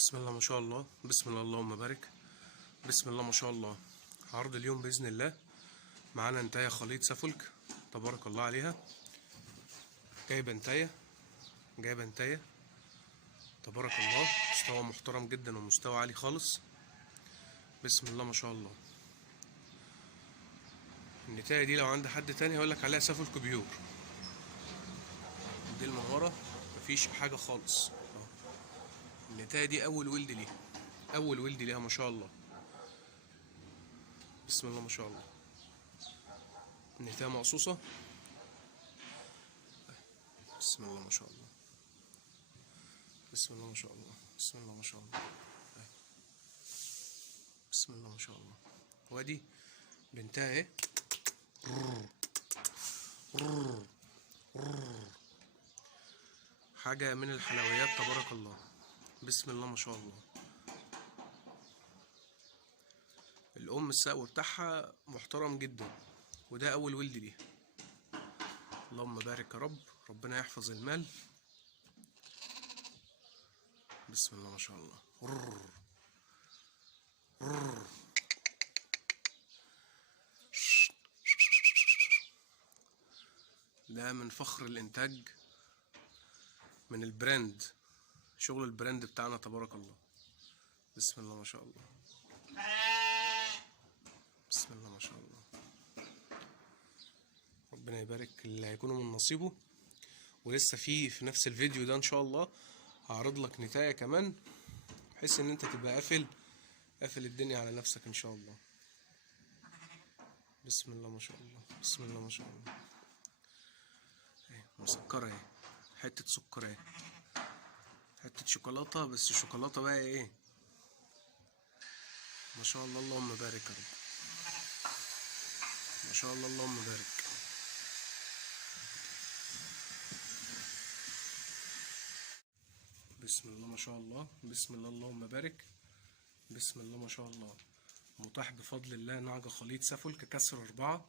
بسم الله ما شاء الله، بسم الله اللهم بارك. بسم الله ما شاء الله. عرض اليوم بإذن الله معانا انتايه خليط سافولك تبارك الله عليها. جايبه انتايه تبارك الله، مستوى محترم جدا ومستوى عالي خالص. بسم الله ما شاء الله. النتايه دي لو عند حد تاني هقولك عليها سافولك بيور. دي المنورة مفيش حاجة خالص اهو. النتايه دي أول ولد ليها ما شاء الله. بسم الله ما شاء الله. النتايه مقصوصة. بسم الله ما شاء الله. بسم الله ما شاء الله. بسم الله ما شاء الله. بسم الله ما شاء الله. وادي بنتها اهي. حاجة من الحلويات تبارك الله. بسم الله ما شاء الله. الأم السقو بتاعها محترم جدا، وده أول ولد ليها. اللهم بارك يا رب، ربنا يحفظ المال. بسم الله ما شاء الله. ده من فخر الإنتاج، من البراند، شغل البراند بتاعنا تبارك الله. بسم الله ما شاء الله. بسم الله ما شاء الله. ربنا يبارك اللي هيكونوا من نصيبه. ولسه في نفس الفيديو ده ان شاء الله هعرض لك نتايه كمان، بحيث ان انت تبقى قافل الدنيا على نفسك ان شاء الله. بسم الله ما شاء الله. بسم الله ما شاء الله. اهي مسكره اهي، حته سكر اهي، حته شوكولاته، بس شوكولاته بقى ايه ما شاء الله. اللهم بارك يا رب، ما شاء الله اللهم بارك. بسم الله ما شاء الله. بسم الله اللهم بارك. بسم الله ما شاء الله. متاح بفضل الله نعجة خليط سافولك كسر 4،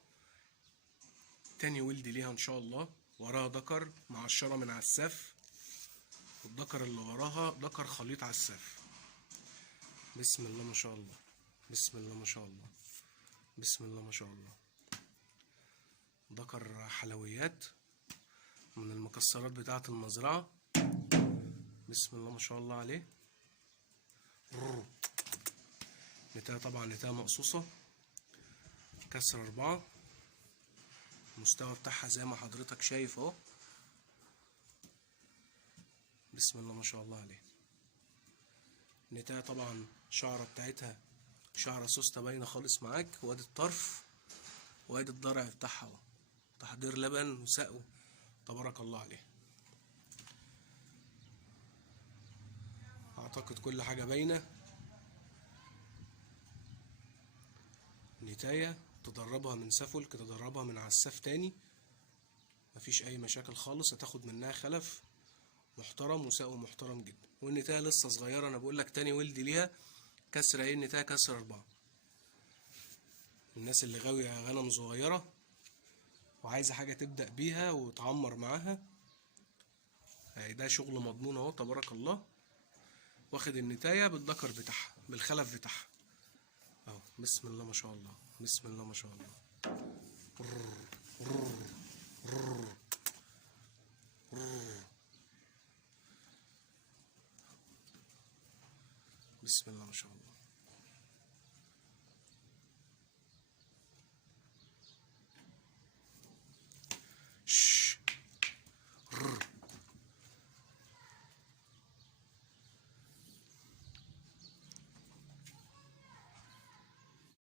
تاني ولد ليها ان شاء الله. وراها دكر معشرة من عساف، والدكر اللي وراها دكر خليط عساف. بسم الله ما شاء الله. بسم الله ما شاء الله. بسم الله ما شاء الله. دكر حلويات من المكسرات بتاعة المزرعة. بسم الله ما شاء الله عليه. نتاية طبعا نتاية مقصوصة كسر 4، المستوى بتاعها زي ما حضرتك شايف اهو. بسم الله ما شاء الله عليه. نتاية طبعا شعرة بتاعتها شعرة سوستة باينة خالص معاك، وادي الطرف وادي الضرع بتاعها اهو. تحضير لبن وسقو تبارك الله عليه. اعتقد كل حاجة باينة. نتاية تدربها من سافولك، تدربها من عساف تاني، مفيش اي مشاكل خالص. هتاخد منها خلف محترم وسقو محترم جدا. والنتاية لسه صغيرة، انا بقولك تاني ولد ليها كسر ايه، النتاية كسر 4. الناس اللي غاوية غنم صغيرة وعايزة حاجة تبدأ بيها وتعمر معاها، ده شغل مضمون اهو تبارك الله. واخد النتاية بالذكر بتاعها بالخلف بتاعها اهو. بسم الله ما شاء الله. بسم الله ما شاء الله. بسم الله ما شاء الله.